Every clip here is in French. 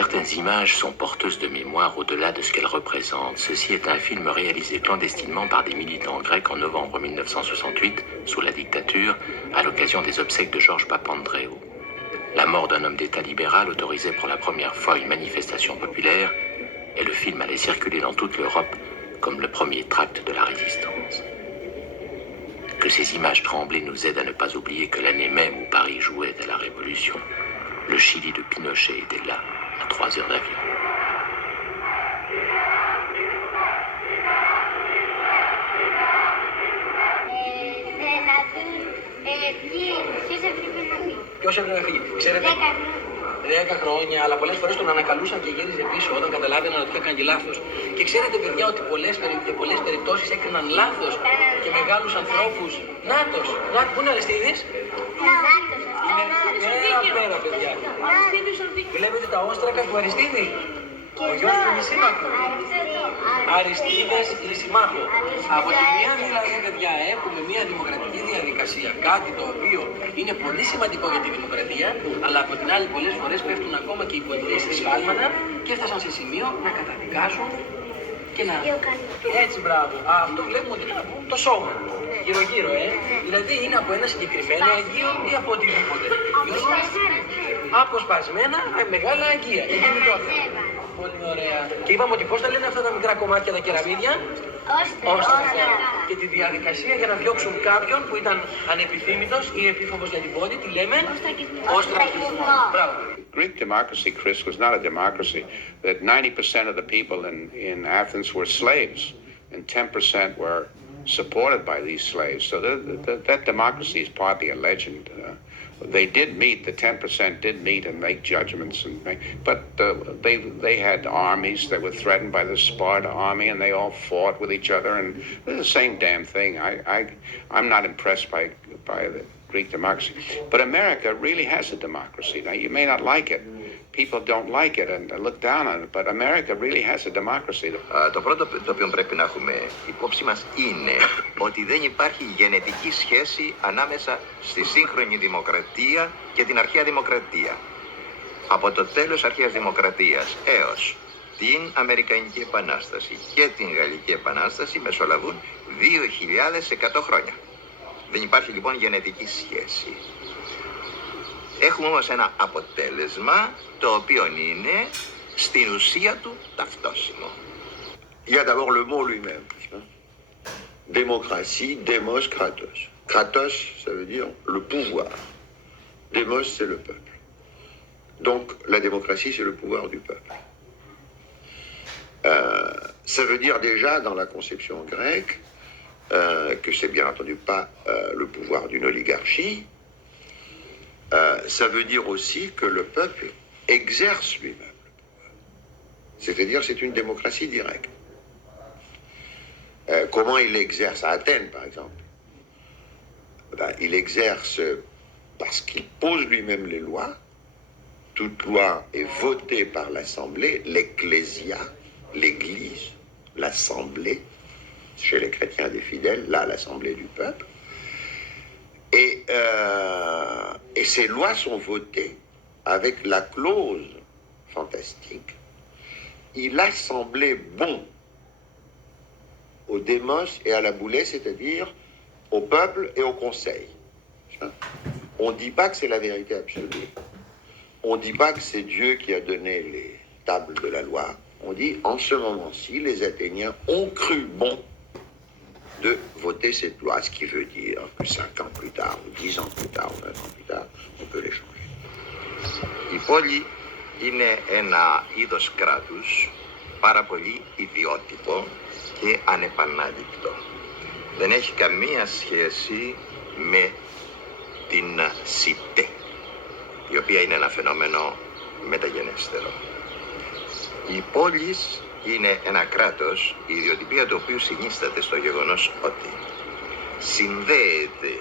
Certaines images sont porteuses de mémoire au-delà de ce qu'elles représentent. Ceci est un film réalisé clandestinement par des militants grecs en novembre 1968, sous la dictature, à l'occasion des obsèques de Georges Papandréou. La mort d'un homme d'État libéral autorisait pour la première fois une manifestation populaire, et le film allait circuler dans toute l'Europe comme le premier tract de la résistance. Que ces images tremblées nous aident à ne pas oublier que l'année même où Paris jouait à la Révolution, le Chili de Pinochet était là, à 3 heures d'avion. Ποιος έπρεπε να φύγει, ξέρετε, 10 χρόνια, αλλά πολλές φορές τον ανακαλούσαν και γύριζε πίσω όταν καταλάβαιναν ότι έκανε λάθος. Και ξέρετε, παιδιά, ότι πολλές περιπτώσεις έκριναν λάθος και μεγάλους ανθρώπους. Νάτος, πού είναι ο Αριστίδης? Είναι πέρα, παιδιά. Βλέπετε τα όστρακα του Αριστίδη? Ο γιος του Λυσίμαχου. Αριστίδες Λυσιμάχου. Από τη μία δηλαδή, παιδιά, έχουμε μια δημοκρατική διαδικασία, κάτι το οποίο είναι πολύ σημαντικό για τη δημοκρατία, αλλά από την άλλη πολλές φορές πέφτουν ακόμα και οι πολιτές σε σφάλματα και έφτασαν σε σημείο να καταδικάσουν και να... Έτσι, μπράβο. Αυτό βλέπουμε ότι είναι το σώμα. Γύρω-γύρω, Δηλαδή είναι από ένα συγκεκριμένο αγγείο ή από οτιδήποτε. Αποσπασμένα με μεγάλα αγγεία. Πολύ ωραία. Και είπαμε ότι πώς τα λένε αυτά τα μικρά κομμάτια, τα κεραμίδια? Όστρακα. Και τη διαδικασία για να διώξουν κάποιον που ήταν ανεπιθύμητος ή επίφοβος για την πόλη, τη λέμε οστρακισμό. Μπράβο. Greek democracy, Chris, was not a democracy. That 90% of the people in Athens were slaves, and 10% were supported by these slaves. So that democracy is partly a legend. They did meet, the 10% did meet and make judgments, but they had armies that were threatened by the Sparta army, and they all fought with each other, and they're the same damn thing. I'm not impressed by the Greek democracy. But America really has a democracy. Now, you may not like it. People don't like it and look down on it, but America really has a democracy. Το πρώτο το οποίο πρέπει να έχουμε υπόψη μας είναι ότι δεν υπάρχει γενετική σχέση ανάμεσα στη σύγχρονη δημοκρατία και την αρχαία δημοκρατία. Από το τέλος αρχαίας δημοκρατίας έως την Αμερικανική Επανάσταση και την Γαλλική Επανάσταση μεσολαβούν 2.100 χρόνια. Δεν υπάρχει λοιπόν γενετική σχέση. Έχουμε όμως ένα αποτέλεσμα το οποίο είναι στην ουσία του ταυτόσιμο. Il y a d'abord le mot lui-même. Démocratie, démos, kratos. Kratos, ça veut dire le pouvoir. Démos, c'est le peuple. Donc la démocratie, c'est le pouvoir du peuple. Ça veut dire déjà dans la conception grecque que c'est bien entendu pas le pouvoir d'une oligarchie. Ça veut dire aussi que le peuple exerce lui-même le pouvoir. C'est-à-dire c'est une démocratie directe. Comment il l'exerce à Athènes, par exemple? Il exerce parce qu'il pose lui-même les lois. Toute loi est votée par l'Assemblée, l'Ecclésia, l'Église, l'Assemblée, chez les chrétiens des fidèles, là, l'Assemblée du peuple. Et ces lois sont votées avec la clause fantastique. Il a semblé bon au démos et à la boulée, c'est-à-dire au peuple et au conseil. On ne dit pas que c'est la vérité absolue. On ne dit pas que c'est Dieu qui a donné les tables de la loi. On dit, en ce moment-ci, les Athéniens ont cru bon de voter cette loi, ce qui veut dire que 5 ans plus tard, ou 10 ans plus tard, ou 9 ans plus tard, on peut les changer. Η πόλη είναι ένα είδος κράτους πάρα πολύ ιδιότυπο και ανεπανάληπτο. Δεν έχει καμία σχέση με την ΣΥΤΕ, η οποία είναι ένα φαινόμενο μεταγενέστερο. Η πόλη είναι ένα κράτος, η ιδιοτυπία του οποίου συνίσταται στο γεγονός ότι συνδέεται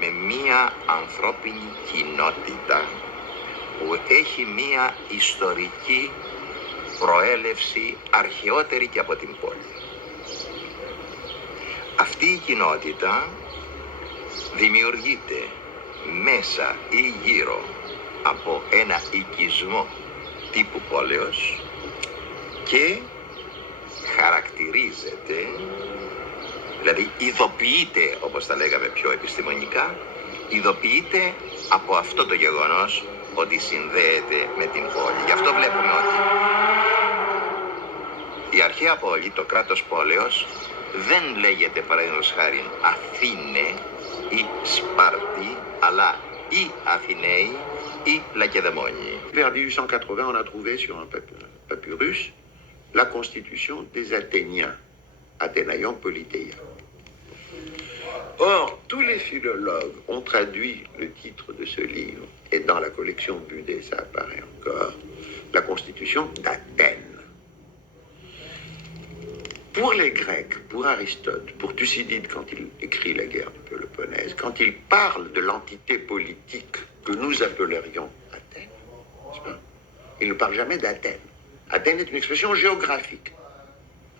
με μία ανθρώπινη κοινότητα που έχει μία ιστορική προέλευση αρχαιότερη και από την πόλη. Αυτή η κοινότητα δημιουργείται μέσα ή γύρω από ένα οικισμό τύπου πόλεως και χαρακτηρίζεται, δηλαδή ειδοποιείται, όπως τα λέγαμε πιο επιστημονικά, ειδοποιείται από αυτό το γεγονός ότι συνδέεται με την πόλη. Γι' αυτό βλέπουμε ότι η αρχαία πόλη, το κράτος πόλεως, δεν λέγεται παραδείγματος χάριν Αθήνε ή Σπάρτη, αλλά ή Αθηναίοι ή Λακεδαιμόνιοι. Vers 1880, on a trouvé sur un papyrus la constitution des Athéniens, Athénaïon Politéia. Or, tous les philologues ont traduit le titre de ce livre, et dans la collection Budé, ça apparaît encore, la constitution d'Athènes. Pour les Grecs, pour Aristote, pour Thucydide quand il écrit la guerre du Péloponnèse, quand il parle de l'entité politique que nous appellerions Athènes, n'est-ce pas, il ne parle jamais d'Athènes. Athènes est une expression géographique.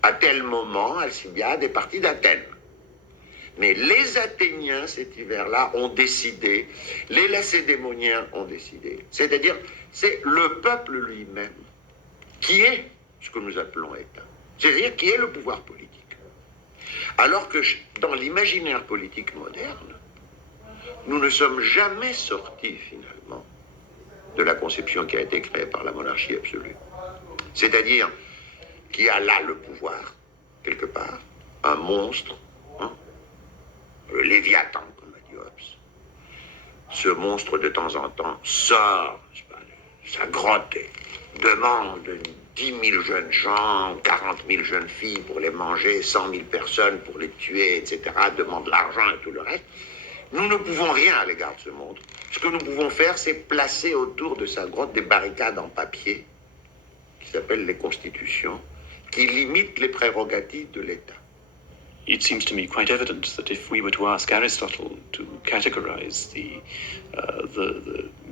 À tel moment, Alcibiade est partie d'Athènes. Mais les Athéniens, cet hiver-là, ont décidé, les Lacédémoniens ont décidé. C'est-à-dire, c'est le peuple lui-même qui est ce que nous appelons État. C'est-à-dire qui est le pouvoir politique. Alors que dans l'imaginaire politique moderne, nous ne sommes jamais sortis finalement de la conception qui a été créée par la monarchie absolue. C'est-à-dire qui a là le pouvoir, quelque part, un monstre, hein, le Léviathan, comme a dit Hobbes. Ce monstre, de temps en temps, sort de sa grotte et demande 10 000 jeunes gens, 40 000 jeunes filles pour les manger, 100 000 personnes pour les tuer, etc., demande l'argent et tout le reste. Nous ne pouvons rien à l'égard de ce monstre. Ce que nous pouvons faire, c'est placer autour de sa grotte des barricades en papier, qui s'appellent les constitutions, qui limitent les prérogatives de l'État. It seems to me quite evident that if we were to ask Aristotle to categorize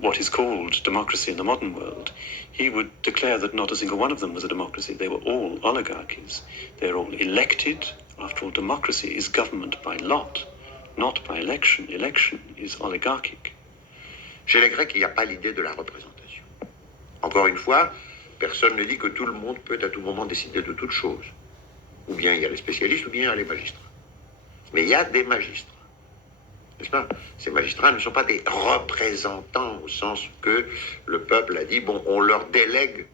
what is called democracy in the modern world, he would declare that not a single one of them was a democracy. They were all oligarchies. They're all elected. After all, democracy is government by lot, not by election. Election is oligarchic. Chez les Grecs, il n'y a pas l'idée de la représentation. Encore une fois, personne ne dit que tout le monde peut à tout moment décider de toute chose. Ou bien il y a les spécialistes, ou bien il y a les magistrats. Mais il y a des magistrats. N'est-ce pas? Ces magistrats ne sont pas des représentants au sens que le peuple a dit, bon, on leur délègue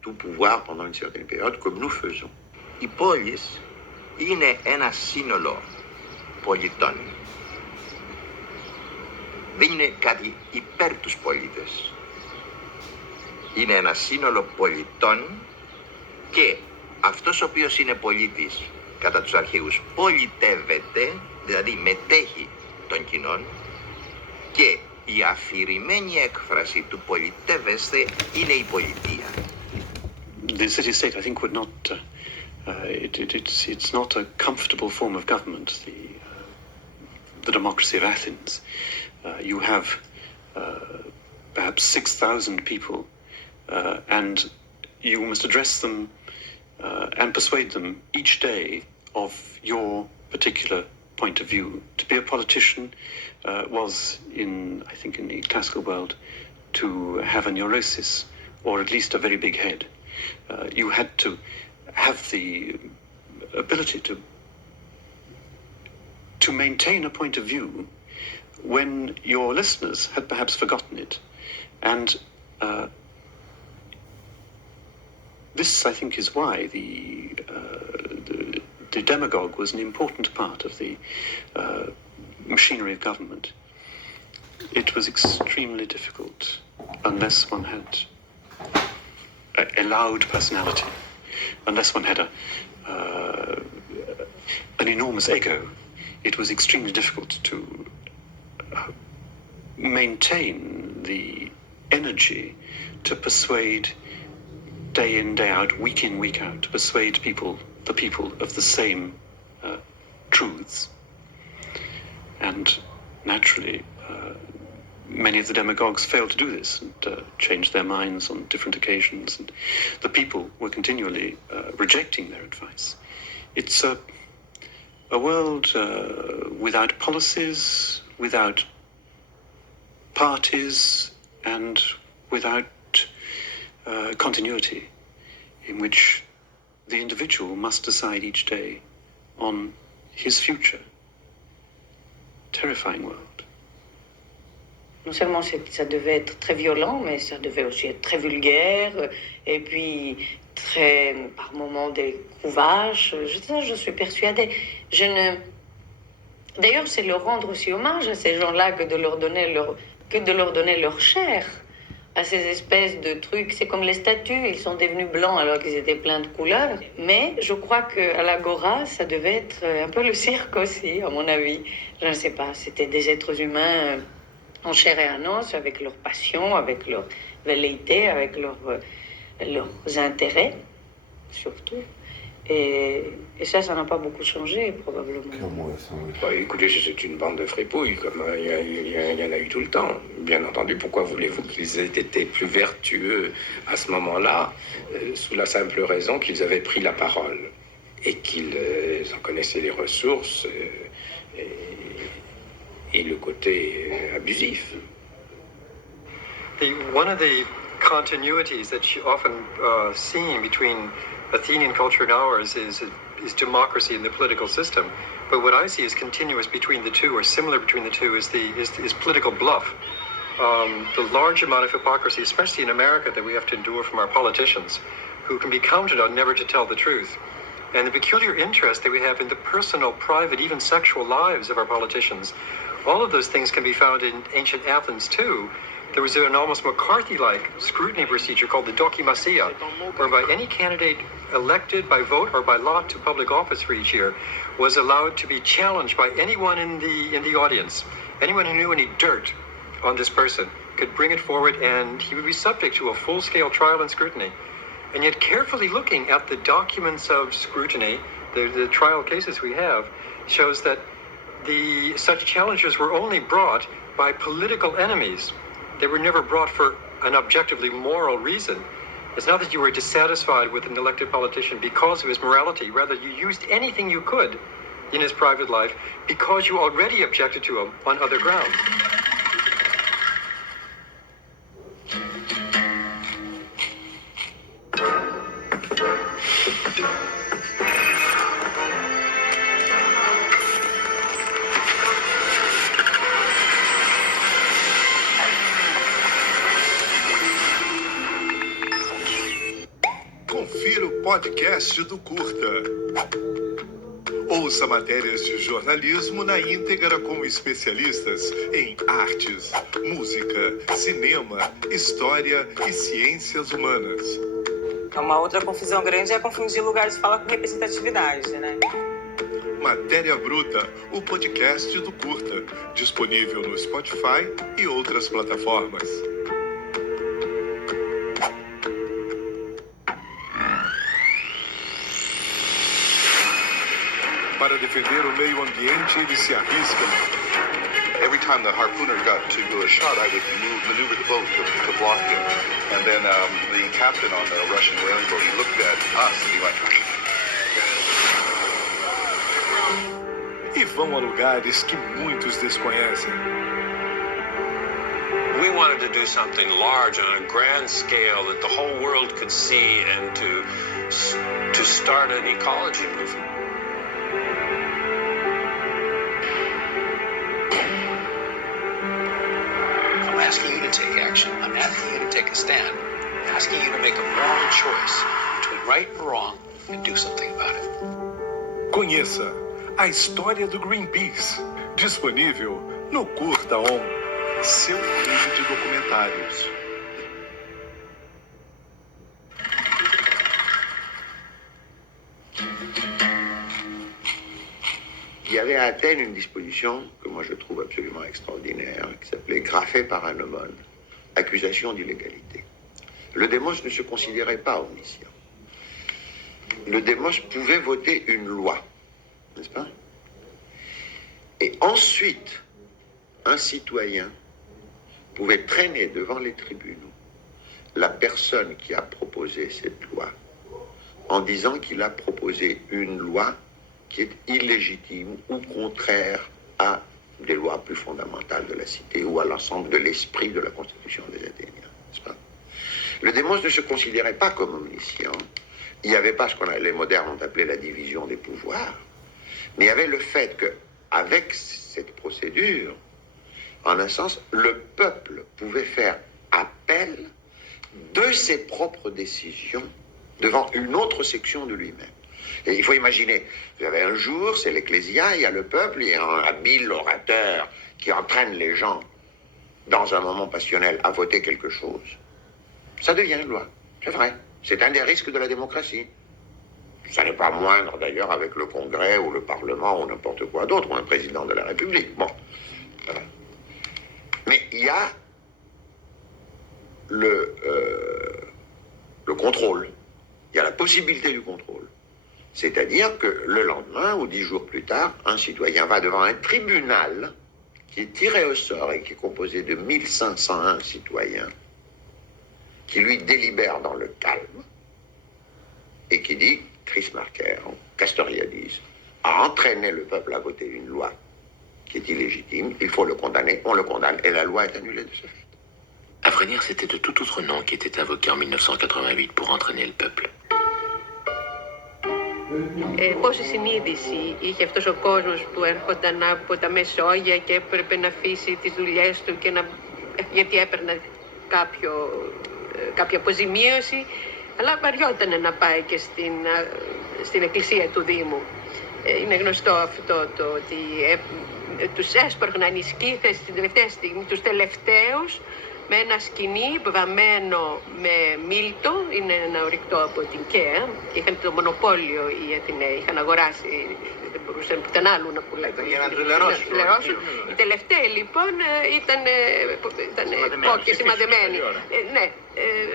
tout pouvoir pendant une certaine période, comme nous faisons. Η πόλη είναι ένα σύνολο πολιτών. Δεν είναι κάτι υπέρ τους πολίτες. Είναι ένα σύνολο πολιτών και αυτός ο οποίος είναι πολίτης κατά τους αρχαίους πολιτεύεται, δηλαδή μετέχει των κοινών και η αφηρημένη έκφραση του πολιτεύεστε είναι η πολιτεία. The city-state, I think, would not. It's not a comfortable form of government. The democracy of Athens. You have perhaps 6,000 people, and you must address them and persuade them each day of your particular point of view. To be a politician was, I think, in the classical world, to have a neurosis, or at least a very big head. You had to have the ability to maintain a point of view when your listeners had perhaps forgotten it. And this, I think, is why the demagogue was an important part of the machinery of government. It was extremely difficult unless one had a loud personality, unless one had an enormous ego. It was extremely difficult to maintain the energy to persuade day in, day out, week in, week out, to persuade the people of the same truths. And naturally, many of the demagogues failed to do this and changed their minds on different occasions. And the people were continually rejecting their advice. It's a world without policies, without parties, and without continuity, in which the individual must decide each day on his future. Terrifying world. Non seulement ça devait être très violent, mais ça devait aussi être très vulgaire, et puis très, par moments, des couvages. Je suis persuadée. D'ailleurs, c'est leur rendre aussi hommage à ces gens-là que de leur donner leur chair, à ces espèces de trucs. C'est comme les statues, ils sont devenus blancs alors qu'ils étaient pleins de couleurs. Mais je crois qu'à l'Agora, ça devait être un peu le cirque aussi, à mon avis. Je ne sais pas, c'était des êtres humains en chair et en os, avec leurs passions, avec leurs velléités, avec leurs intérêts, surtout. Et ça n'a pas beaucoup changé, probablement. Bah, écoutez, c'est une bande de fripouilles, comme il y en a eu tout le temps. Bien entendu, pourquoi voulez-vous qu'ils aient été plus vertueux à ce moment-là, sous la simple raison qu'ils avaient pris la parole et qu'ils en connaissaient les ressources et le côté abusif. One of the continuities that you often seen between Athenian culture and ours is democracy in the political system. But what I see is continuous between the two, or similar between the two, is political bluff. The large amount of hypocrisy, especially in America, that we have to endure from our politicians, who can be counted on never to tell the truth. And the peculiar interest that we have in the personal, private, even sexual lives of our politicians. All of those things can be found in ancient Athens too. There was an almost McCarthy-like scrutiny procedure called the dokimasia, whereby any candidate elected by vote or by lot to public office for each year was allowed to be challenged by anyone in the audience. Anyone who knew any dirt on this person could bring it forward, and he would be subject to a full-scale trial and scrutiny. And yet, carefully looking at the documents of scrutiny, the trial cases we have, shows that such challenges were only brought by political enemies. They were never brought for an objectively moral reason. It's not that you were dissatisfied with an elected politician because of his morality. Rather, you used anything you could in his private life because you already objected to him on other grounds. Confira o podcast do Curta. Ouça matérias de jornalismo na íntegra com especialistas em artes, música, cinema, história e ciências humanas. Uma outra confusão grande é confundir lugar de fala com representatividade, né? Matéria Bruta, o podcast do Curta, disponível no Spotify e outras plataformas. Para defender o meio ambiente, ele se arrisca. Every time the harpooner got to do a shot, I would maneuver the boat to block him. And then the captain on the Russian whaling boat, he looked at us and he went... E vão a lugares que muitos desconhecem. We wanted to do something large on a grand scale that the whole world could see and to start an ecology movement. I'm asking you to take action. I'm asking you to take a stand. I'm asking you to make a moral choice between right and wrong and do something about it. Conheça a história do Greenpeace, disponível no Curta On, seu feed de documentários. Il y avait à Athènes une disposition que moi je trouve absolument extraordinaire, qui s'appelait graphé par un aumône, accusation d'illégalité. le démos ne se considérait pas omniscient. Le démos pouvait voter une loi, n'est-ce pas? Et ensuite, un citoyen pouvait traîner devant les tribunaux la personne qui a proposé cette loi en disant qu'il a proposé une loi qui est illégitime ou contraire à des lois plus fondamentales de la cité ou à l'ensemble de l'esprit de la Constitution des Athéniens, n'est-ce pas? Le démos ne se considérait pas comme omniscient. Il n'y avait pas ce que les modernes ont appelé la division des pouvoirs, mais il y avait le fait qu'avec cette procédure, en un sens, le peuple pouvait faire appel de ses propres décisions devant une autre section de lui-même. Et il faut imaginer, vous avez un jour, c'est l'ecclésia, il y a le peuple, il y a un habile orateur qui entraîne les gens dans un moment passionnel à voter quelque chose. Ça devient une loi, c'est vrai. C'est un des risques de la démocratie. Ça n'est pas moindre d'ailleurs avec le Congrès ou le Parlement ou n'importe quoi d'autre, ou un président de la République. Bon, voilà. Mais il y a le contrôle. Il y a la possibilité du contrôle. C'est-à-dire que le lendemain ou 10 jours plus tard, un citoyen va devant un tribunal qui est tiré au sort et qui est composé de 1501 citoyens qui lui délibère dans le calme et qui dit, Chris Marker, Castoriadis, a entraîné le peuple à voter une loi qui est illégitime, il faut le condamner, on le condamne et la loi est annulée de ce fait. À vrai dire, c'était de tout autre nom qui était invoqué en 1988 pour entraîner le peuple. Πόση συνείδηση είχε αυτός ο κόσμος που έρχονταν από τα Μεσόγεια και έπρεπε να αφήσει τις δουλειές του και γιατί έπαιρνε κάποια αποζημίωση, αλλά βαριόταν να πάει και στην εκκλησία του Δήμου. Είναι γνωστό αυτό το ότι τους έσπρωχναν οι σκήθες στην τελευταία στιγμή, τους τελευταίους, με ένα σκοινί βαμμένο με μίλτο, είναι ένα ορυκτό από την ΚΕΑ, είχαν το μονοπόλιο οι Αθηναίοι, είχαν αγοράσει, δεν μπορούσαν πουθενά άλλου να πουλάει. Για να τους λερώσουν. Οι τελευταίοι λοιπόν ήταν κόκκι σημαδεμένοι. Ναι,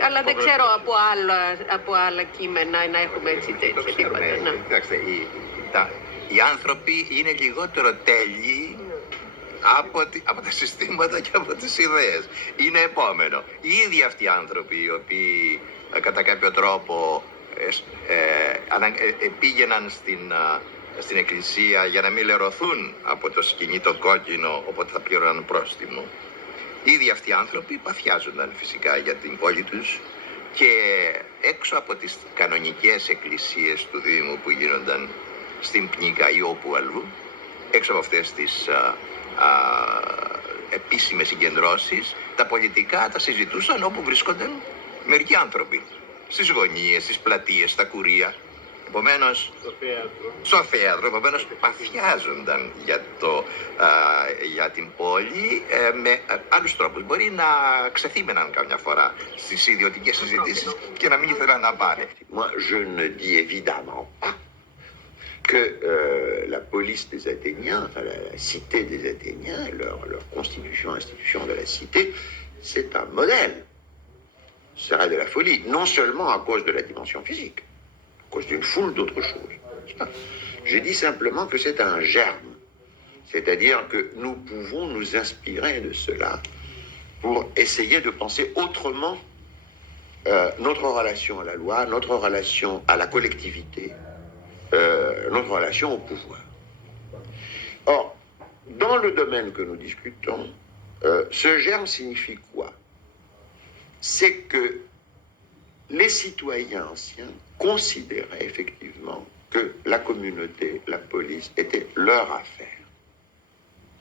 αλλά δεν ξέρω από άλλα κείμενα να έχουμε έτσι τέτοια τίποτα. Κοιτάξτε, οι άνθρωποι είναι λιγότερο τέλειοι από τα συστήματα και από τις ιδέες. Είναι επόμενο. Οι ίδιοι αυτοί οι άνθρωποι οι οποίοι κατά κάποιο τρόπο πήγαιναν στην εκκλησία για να μην λερωθούν από το σκοινί το κόκκινο, οπότε θα πλήρωναν πρόστιμο. Οι ίδιοι αυτοί οι άνθρωποι παθιάζονταν φυσικά για την πόλη τους και έξω από τις κανονικές εκκλησίες του Δήμου που γίνονταν στην Πνίκα ή όπου αλλού, έξω από αυτές τις επίσημες συγκεντρώσεις, τα πολιτικά τα συζητούσαν όπου βρίσκονταν μερικοί άνθρωποι. Στις γωνίες, στις πλατείες, στα κουρία. Επομένως, στο θέατρο, επομένως παθιάζονταν για την πόλη με άλλους τρόπους. Μπορεί να ξεθύμεναν καμιά φορά στις ιδιωτικές συζητήσεις και να μην ήθελαν να πάνε. Moi, je ne dis évidemment pas que la police des Athéniens, enfin la cité des Athéniens, leur constitution, institution de la cité, c'est un modèle. Ce serait de la folie, non seulement à cause de la dimension physique, à cause d'une foule d'autres choses. Je dis simplement que c'est un germe, c'est-à-dire que nous pouvons nous inspirer de cela pour essayer de penser autrement notre relation à la loi, notre relation à la collectivité, notre relation au pouvoir. Or, dans le domaine que nous discutons, ce germe signifie quoi? C'est que les citoyens anciens considéraient effectivement que la communauté, la police, était leur affaire.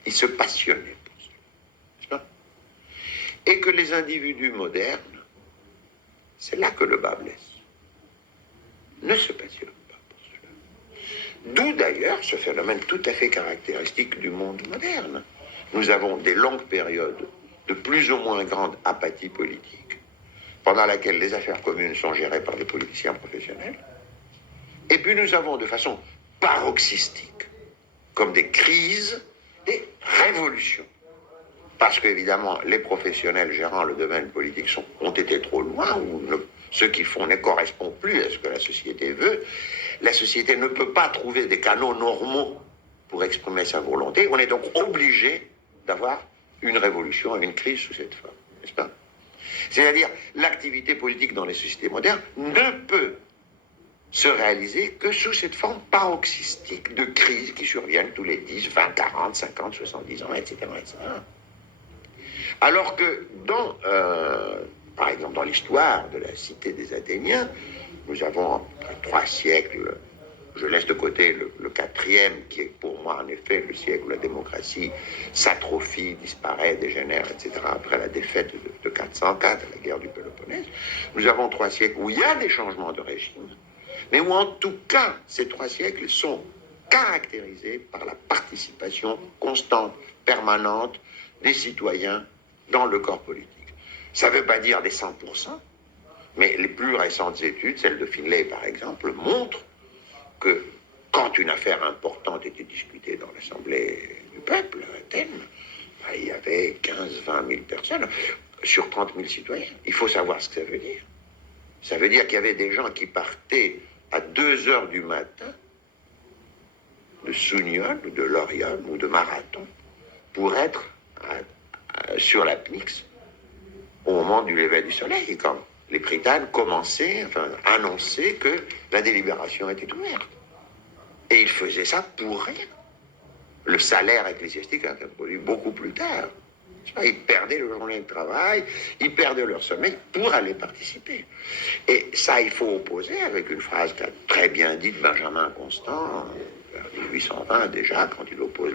Ils se passionnaient pour cela, n'est-ce pas? Et que les individus modernes, c'est là que le bas blesse, ne se passionnent. D'où d'ailleurs ce phénomène tout à fait caractéristique du monde moderne. Nous avons des longues périodes de plus ou moins grande apathie politique, pendant laquelle les affaires communes sont gérées par des politiciens professionnels. Et puis nous avons de façon paroxystique, comme des crises, des révolutions. parce qu'évidemment, les professionnels gérant le domaine politique ont été trop loin, ou ce qu'ils font ne correspond plus à ce que la société veut. La société ne peut pas trouver des canaux normaux pour exprimer sa volonté. On est donc obligé d'avoir une révolution, une crise sous cette forme, n'est-ce pas? C'est-à-dire, l'activité politique dans les sociétés modernes ne peut se réaliser que sous cette forme paroxystique de crises qui surviennent tous les 10, 20, 40, 50, 70 ans, etc. etc. Alors que par exemple, dans l'histoire de la cité des Athéniens, nous avons 3 siècles, je laisse de côté le 4e, qui est pour moi en effet le siècle où la démocratie s'atrophie, disparaît, dégénère, etc., après la défaite de 404, la guerre du Péloponnèse. Nous avons 3 siècles où il y a des changements de régime, mais où en tout cas, ces 3 siècles sont caractérisés par la participation constante, permanente des citoyens dans le corps politique. Ça ne veut pas dire des 100%, mais les plus récentes études, celle de Finlay par exemple, montrent que quand une affaire importante était discutée dans l'Assemblée du peuple à Athènes, il y avait 15-20 000 personnes sur 30 000 citoyens. Il faut savoir ce que ça veut dire. Ça veut dire qu'il y avait des gens qui partaient à 2 heures du matin de Sounion, ou de Laurium, ou de Marathon, pour être sur la Pnyx au moment du lever du soleil, quand les Prytanes annonçaient que la délibération était ouverte. Et ils faisaient ça pour rien. Le salaire ecclésiastique a été produit beaucoup plus tard. Ils perdaient leur journée de travail, ils perdaient leur sommeil pour aller participer. Et ça, il faut opposer avec une phrase qu'a très bien dite Benjamin Constant, vers 1820 déjà, quand il oppose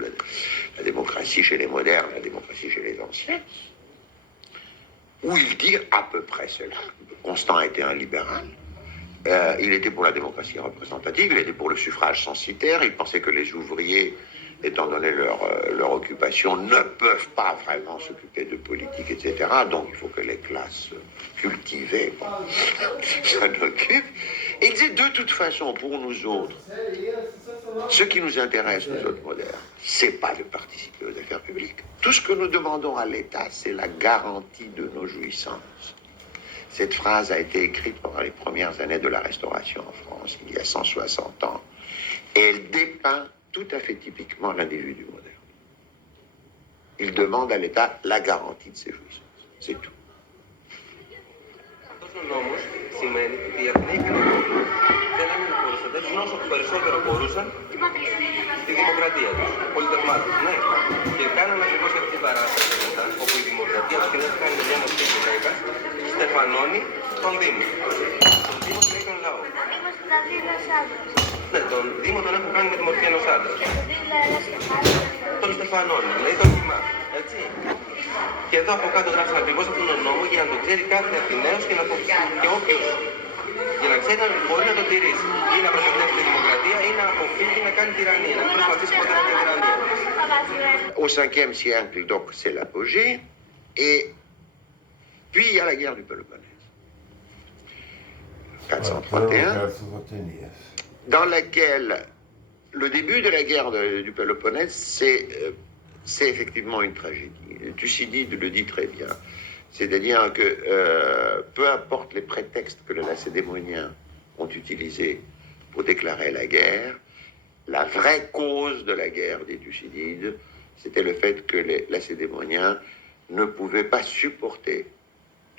la démocratie chez les modernes, la démocratie chez les anciens, où il dit à peu près cela. Constant était un libéral. Il était pour la démocratie représentative, il était pour le suffrage censitaire, il pensait que les ouvriers, étant donné leur occupation, ne peuvent pas vraiment s'occuper de politique, etc. Donc il faut que les classes cultivées s'en occupent. Et il disait, de toute façon, pour nous autres, ce qui nous intéresse, nous autres modernes, c'est pas de participer aux affaires publiques. Tout ce que nous demandons à l'État, c'est la garantie de nos jouissances. Cette phrase a été écrite pendant les premières années de la Restauration en France, il y a 160 ans. Et elle dépeint tout à fait typiquement l'individu moderne. Il demande à l'État la garantie de ses jouissances. C'est tout. Αυτός ο νόμος σημαίνει ότι οι Αθηναίοι θέλανε να προστατεύσουν όσο περισσότερο μπορούσαν τη δημοκρατία τους, πολιτευμά τους. Ναι. Και κάνανε ακριβώς αυτή την παράσταση μετά, όπου η δημοκρατία τους και κάνει μια μορφή γυναίκας, στεφανώνει τον Δήμο. Τον Δήμο λέει τον λαό. Ναι, τον Δήμο τον έχουν κάνει με τη μορφή ενός άντρα. Τον στεφανώνει, δηλαδή τον κοιμά. Έτσι. Και εδώ από κάτω γράφει ακριβώς αυτόν τον νόμο για να τον ξέρει κάθε Αθηναίος και όποιος. Για να ξέρει αν μπορεί να τον τηρήσει. Ή να προστατεύσει τη δημοκρατία ή να αποφύγει να κάνει τυραννία. Να προσπαθήσει ποτέ να κάνει τυραννία. Au 5e siècle, donc, c'est l'apogée. Et puis, il y a la guerre du Péloponnèse. 431. Dans laquelle le début de la guerre du Péloponnèse, c'est effectivement une tragédie. Thucydide le dit très bien. C'est-à-dire que peu importe les prétextes que les Lacédémoniens ont utilisés pour déclarer la guerre, la vraie cause de la guerre, dit Thucydide, c'était le fait que les Lacédémoniens ne pouvaient pas supporter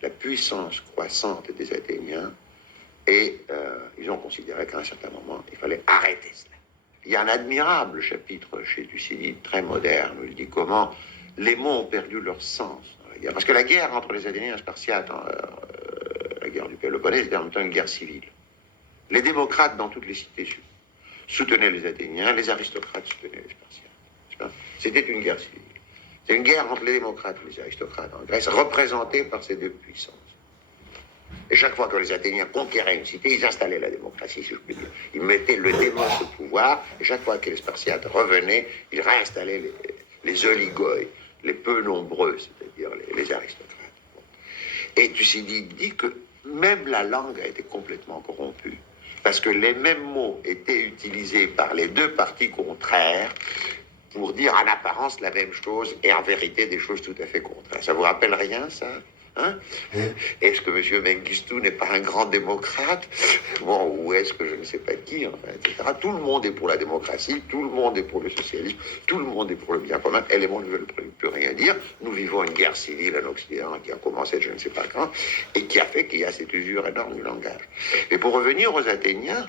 la puissance croissante des Athéniens et ils ont considéré qu'à un certain moment, il fallait arrêter cela. Il y a un admirable chapitre chez Thucydide, très moderne, où il dit comment les mots ont perdu leur sens dans la guerre. Parce que la guerre entre les Athéniens et les Spartiates, la guerre du Péloponnèse, était en même temps une guerre civile. Les démocrates dans toutes les cités soutenaient les Athéniens, les aristocrates soutenaient les Spartiates. C'était une guerre civile. C'est une guerre entre les démocrates et les aristocrates en Grèce, représentée par ces deux puissances. Et chaque fois que les Athéniens conquéraient une cité, ils installaient la démocratie, si je puis dire. Ils mettaient le démos au pouvoir, et chaque fois que les Spartiates revenaient, ils réinstallaient les oligoi, les peu nombreux, c'est-à-dire les aristocrates. Et Thucydide dit que même la langue a été complètement corrompue, parce que les mêmes mots étaient utilisés par les deux partis contraires pour dire en apparence la même chose et en vérité des choses tout à fait contraires. Ça vous rappelle rien, ça? Hein? Est-ce que M. Mengistu n'est pas un grand démocrate? Bon, ou est-ce que je ne sais pas qui, enfin, etc. Tout le monde est pour la démocratie, tout le monde est pour le socialisme, tout le monde est pour le bien commun, et les mots ne veulent plus rien dire. Nous vivons une guerre civile en Occident qui a commencé je ne sais pas quand, et qui a fait qu'il y a cette usure énorme du langage. Mais pour revenir aux Athéniens,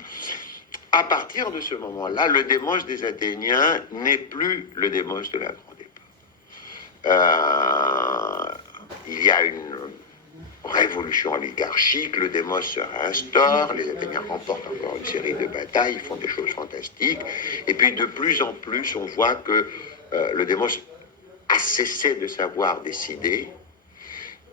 à partir de ce moment-là, le démos des Athéniens n'est plus le démos de la grande époque. Il y a une révolution oligarchique, le démos se réinstaure, les Athéniens remportent encore une série de batailles, ils font des choses fantastiques, et puis de plus en plus on voit que le démos a cessé de savoir décider,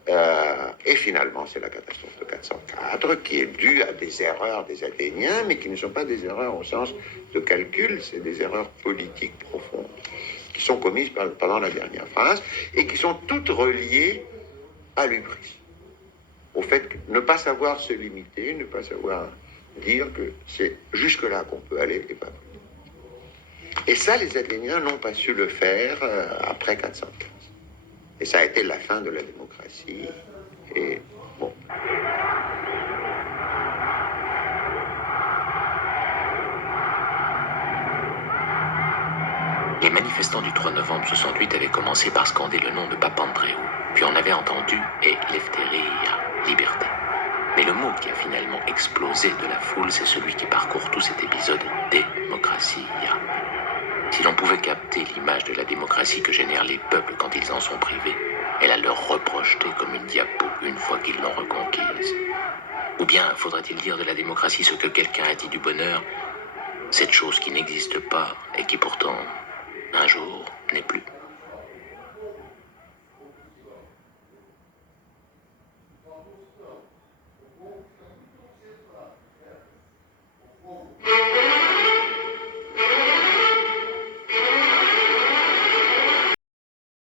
et finalement c'est la catastrophe de 404 qui est due à des erreurs des Athéniens, mais qui ne sont pas des erreurs au sens de calcul, c'est des erreurs politiques profondes qui sont commises pendant la dernière phase et qui sont toutes reliées à l'hubris, au fait de ne pas savoir se limiter, ne pas savoir dire que c'est jusque-là qu'on peut aller et pas plus. Et ça, les Athéniens n'ont pas su le faire après 415. Et ça a été la fin de la démocratie. Et bon. Les manifestants du 3 novembre 68 avaient commencé par scander le nom de Papandréou, puis on avait entendu Eleftheria, liberté. Mais le mot qui a finalement explosé de la foule, c'est celui qui parcourt tout cet épisode, démocratie. Si l'on pouvait capter l'image de la démocratie que génèrent les peuples quand ils en sont privés, et la leur reprojeter comme une diapo une fois qu'ils l'ont reconquise. Ou bien faudrait-il dire de la démocratie ce que quelqu'un a dit du bonheur, cette chose qui n'existe pas et qui pourtant, un jour, n'est plus.